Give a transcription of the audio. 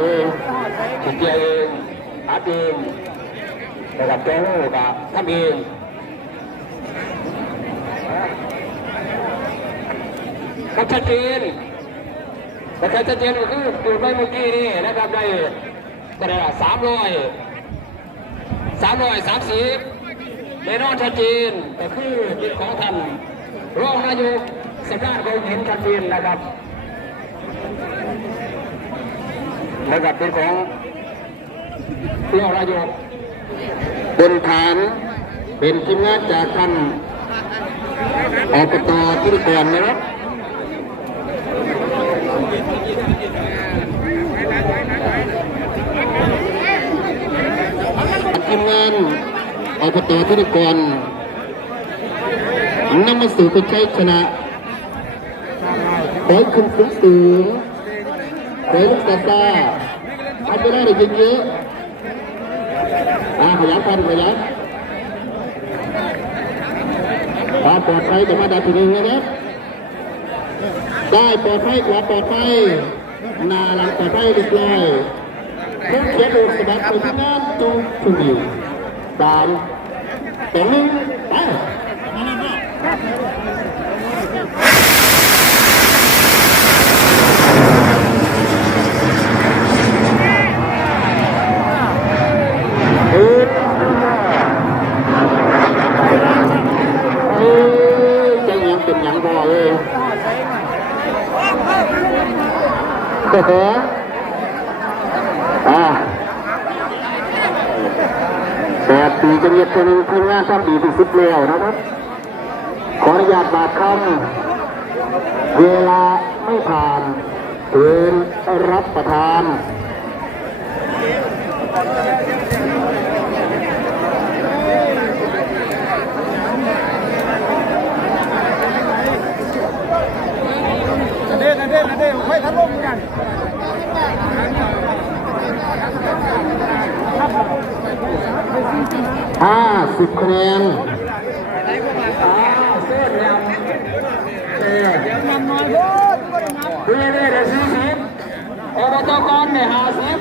เลยขีดเกียร์เองอัดเองนะครับแก้วกับทำเองก็ชัดเจนแต่ชัดเจนก็คือดูดไปเมื่อกี้นี่นะครับได้ก็ได้สามร้อยสามร้อยสามสิบแน่นอนชัดเจนก็คือเป็นของท่านรองนายกสำนักงานเห็นชัดเจนนะครับ นะครับเป็นของเรียกนายกบนฐานเป็นทีมงานจากท่านอบตทีก่อนนะครับทีมงานอบตทีก่อนำมาสู่เป็นชัยชนะขอให้คุณสูงสูง เฮ้ยลูกตาตาทำไม่ได้เลยเยอะอ่าขยันกันขยันความปลอดภัยจะมาด้ทีนึงนะครับได้ปลอดภัยกว่าปลอดภัยหน้าหลังปลอดภัยเรียบร้อยเครื่อเขียนอุปสรรคไปที่งานตุ้งคุณอยู่สามสองหนึ่งไป เอ้ยเอ้ยจะ ยังบ่เลยเด้ออ่าแปดปีจะเรียกเป็นทีมงานทำดีที่สุดแล้วนะครับ ขออนุญาตบาดคำเวลาไม่ผ่านเกินรับประทาน เด่นเด่นเดนค่อยทัดลมกันห้าสิบคะแนนมันมาโลดก็ได้นับเรื่อยๆเดี๋ยวสี่สิบอบตกรเนี่ยห้าสิบ